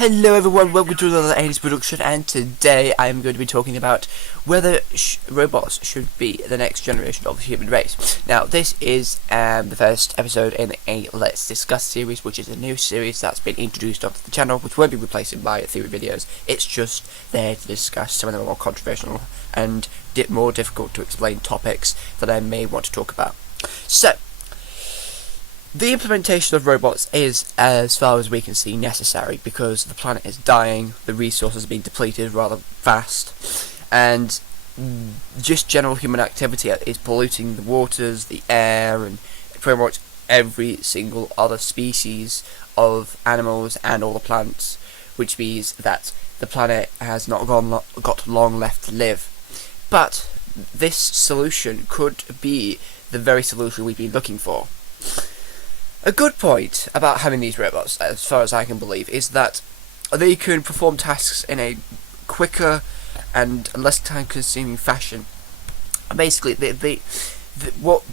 Hello everyone, welcome to another 80s production, and today I am going to be talking about whether robots should be the next generation of the human race. Now, this is the first episode in a Let's Discuss series, which is a new series that's been introduced onto the channel, which won't be replaced by theory videos. It's just there to discuss some of the more controversial and more difficult to explain topics that I may want to talk about. So, the implementation of robots is, as far as we can see, necessary because the planet is dying, the resources are being depleted rather fast, and just general human activity is polluting the waters, the air, and pretty much every single other species of animals and all the plants, which means that the planet has not got long left to live. But this solution could be the very solution we've been looking for. A good point about having these robots, as far as I can believe, is that they can perform tasks in a quicker and less time-consuming fashion. Basically,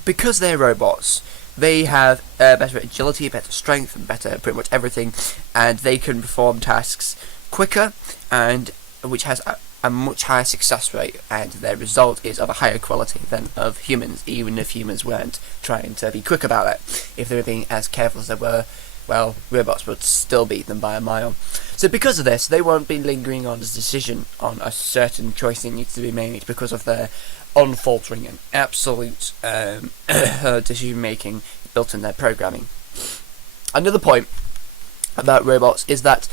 because they're robots, they have better agility, better strength, and better pretty much everything, and they can perform tasks quicker, and which has a much higher success rate, and their result is of a higher quality than of humans, even if humans weren't trying to be quick about it. If they were being as careful as they were, well, robots would still beat them by a mile. So because of this, they won't be lingering on a decision on a certain choice that needs to be made because of their unfaltering and absolute decision making built in their programming. Another point about robots is that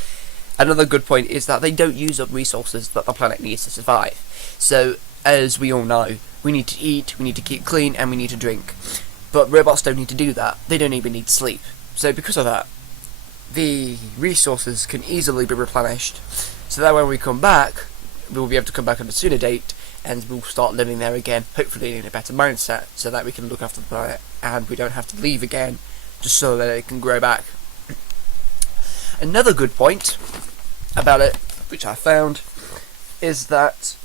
Another good point is that they don't use up resources that the planet needs to survive. So, as we all know, we need to eat, we need to keep clean, and we need to drink. But robots don't need to do that. They don't even need sleep. So because of that, the resources can easily be replenished. So that when we come back, we'll be able to come back on a sooner date, and we'll start living there again, hopefully in a better mindset, so that we can look after the planet, and we don't have to leave again, just so that it can grow back. Another good point about it, which I found, is that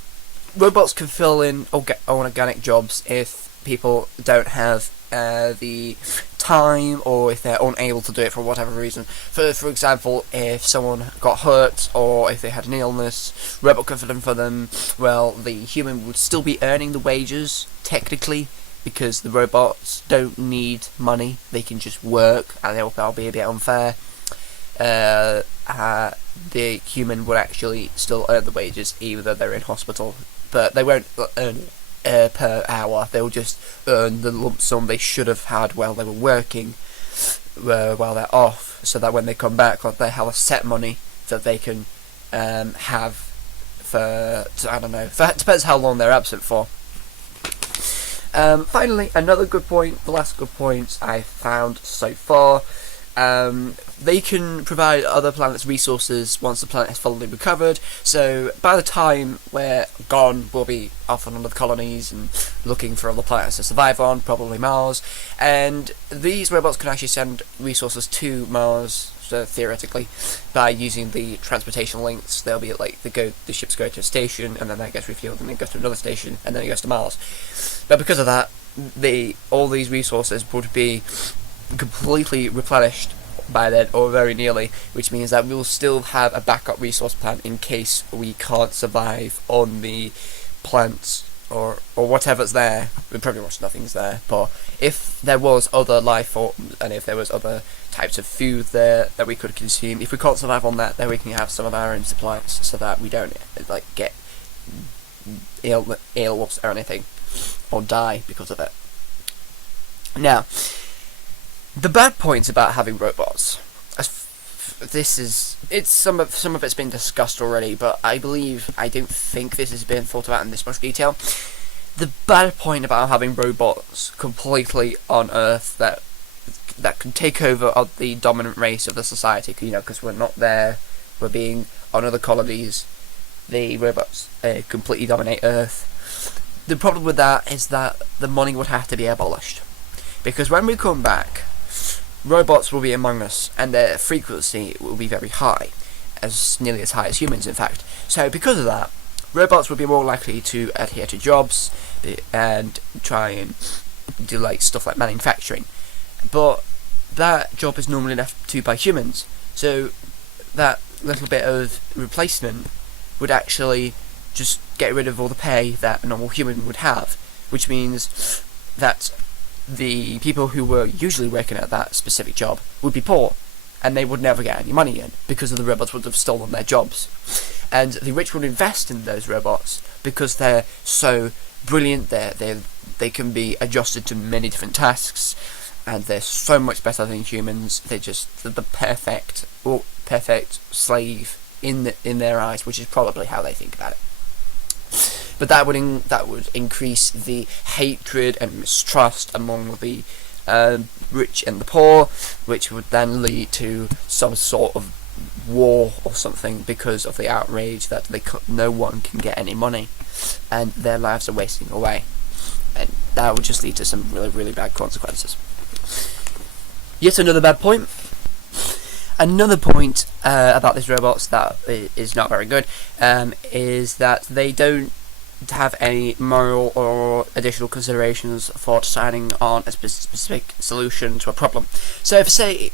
robots can fill in organic jobs if people don't have the time, or if they're unable to do it for whatever reason. For example, if someone got hurt, or if they had an illness, robot could fill in for them. Well, the human would still be earning the wages, technically, because the robots don't need money, they can just work, and that'll be a bit unfair. The human would actually still earn the wages even though they're in hospital, but they won't earn per hour. They'll just earn the lump sum they should have had while they were working, while they're off, so that when they come back, they have a set money that they can have for, I don't know, it depends how long they're absent for. Finally, another good point, the last good point I found so far, they can provide other planets resources once the planet has fully recovered. So by the time we're gone, we'll be off on other colonies and looking for other planets to survive on, probably Mars. And these robots can actually send resources to Mars, theoretically, by using the transportation links. They'll be like the ships go to a station, and then that gets refueled, and then goes to another station, and then it goes to Mars. But because of that, all these resources would be completely replenished by then, or very nearly, which means that we'll still have a backup resource plan in case we can't survive on the plants or whatever's there. Pretty much nothing's there, but if there was other life forms, and if there was other types of food there that we could consume, if we can't survive on that, then we can have some of our own supplies, so that we don't get ill or anything, or die because of it. Now, the bad points about having robots, some of it's been discussed already, but I don't think this has been thought about in this much detail. The bad point about having robots completely on Earth that can take over the dominant race of the society, because we're not there, we're being on other colonies, the robots completely dominate Earth. The problem with that is that the money would have to be abolished, because when we come back, robots will be among us, and their frequency will be very high, nearly as high as humans, in fact. So because of that, robots would be more likely to adhere to jobs and try and do like stuff like manufacturing, but that job is normally left to by humans. So that little bit of replacement would actually just get rid of all the pay that a normal human would have, which means that the people who were usually working at that specific job would be poor, and they would never get any money in because the robots would have stolen their jobs. And the rich would invest in those robots because they're so brilliant. They can be adjusted to many different tasks, and they're so much better than humans. They're just the perfect slave in their eyes, which is probably how they think about it. But that would increase the hatred and mistrust among the rich and the poor, which would then lead to some sort of war or something because of the outrage that no one can get any money and their lives are wasting away, and that would just lead to some really, really bad consequences. Yet another bad point. Another point about these robots that is not very good is that they don't have any moral or additional considerations for deciding on a specific solution to a problem. So if, say,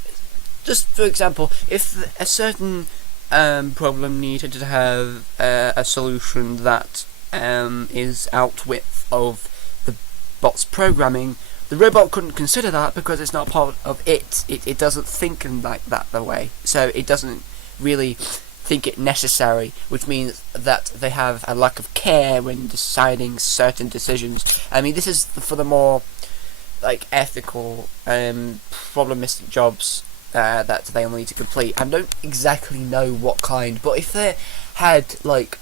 just for example, if a certain problem needed to have a solution that is outwith of the bot's programming, the robot couldn't consider that because it's not part of it. It doesn't think in like that the way, so it doesn't really think it necessary, which means that they have a lack of care when deciding certain decisions. I mean, this is for the more like ethical problematic jobs that they will need to complete. I don't exactly know what kind, but if they had like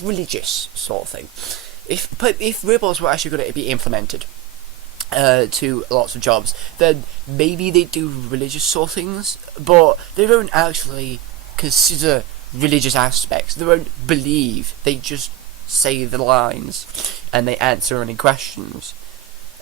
religious sort of thing, if robots were actually going to be implemented to lots of jobs, then maybe they do religious sort of things, but they don't actually consider religious aspects. They won't believe. They just say the lines and they answer any questions.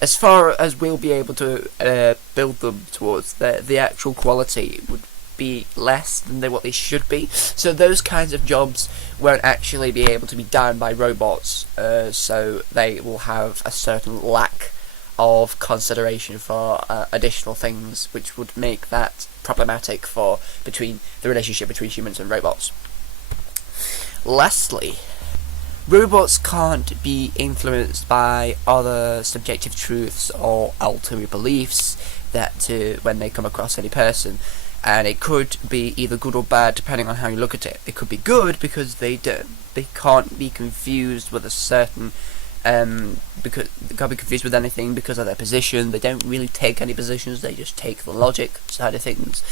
As far as we'll be able to build them towards, the actual quality would be less than what they should be. So those kinds of jobs won't actually be able to be done by robots, so they will have a certain lack of consideration for additional things, which would make that problematic for the relationship between humans and robots. Lastly, robots can't be influenced by other subjective truths or ultimate beliefs that when they come across any person, and it could be either good or bad depending on how you look at it. It could be good because they can't be confused with a certain because they can't be confused with anything because of their position. They don't really take any positions, they just take the logic side of things,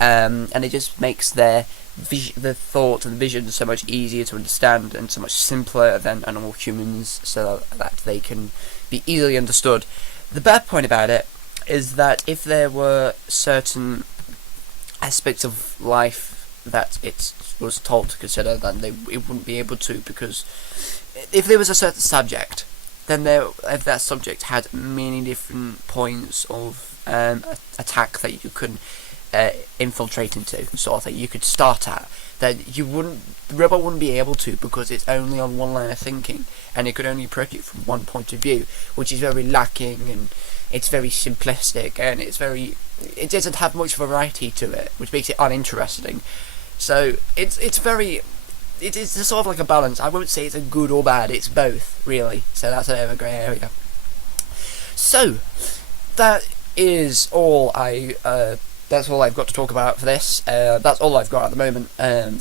and it just makes their thought and vision so much easier to understand and so much simpler than normal humans, so that they can be easily understood. The bad point about it is that if there were certain aspects of life that it was told to consider, then it wouldn't be able to, because if there was a certain subject, then if that subject had many different points of attack that you could infiltrate into, sort of thing, you could start at, then the robot wouldn't be able to, because it's only on one line of thinking, and it could only approach it from one point of view, which is very lacking, and it's very simplistic, and it doesn't have much variety to it, which makes it uninteresting. So it's sort of like a balance. I won't say it's a good or bad, it's both, really. So that's a bit of a grey area. So that is all that's all I've got to talk about for this. That's all I've got at the moment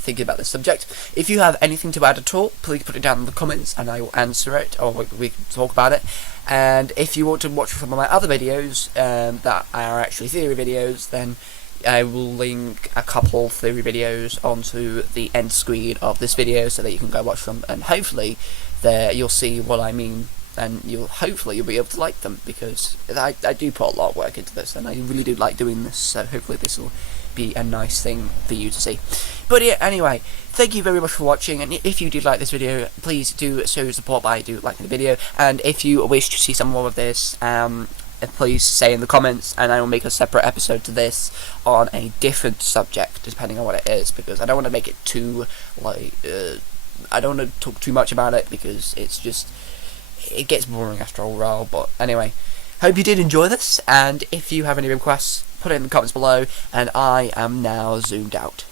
thinking about this subject. If you have anything to add at all, please put it down in the comments and I will answer it, or we can talk about it. And if you want to watch some of my other videos that are actually theory videos, then I will link a couple theory videos onto the end screen of this video so that you can go watch them, and hopefully you'll see what I mean, and you'll be able to like them, because I do put a lot of work into this and I really do like doing this, so hopefully this will be a nice thing for you to see. But yeah, anyway, thank you very much for watching, and if you did like this video, please do show support by liking the video, and if you wish to see some more of this, please say in the comments, and I will make a separate episode to this on a different subject, depending on what it is, because I don't want to make it too I don't want to talk too much about it because it gets boring after a while. But anyway, hope you did enjoy this, and if you have any requests, put it in the comments below, and I am now zoomed out.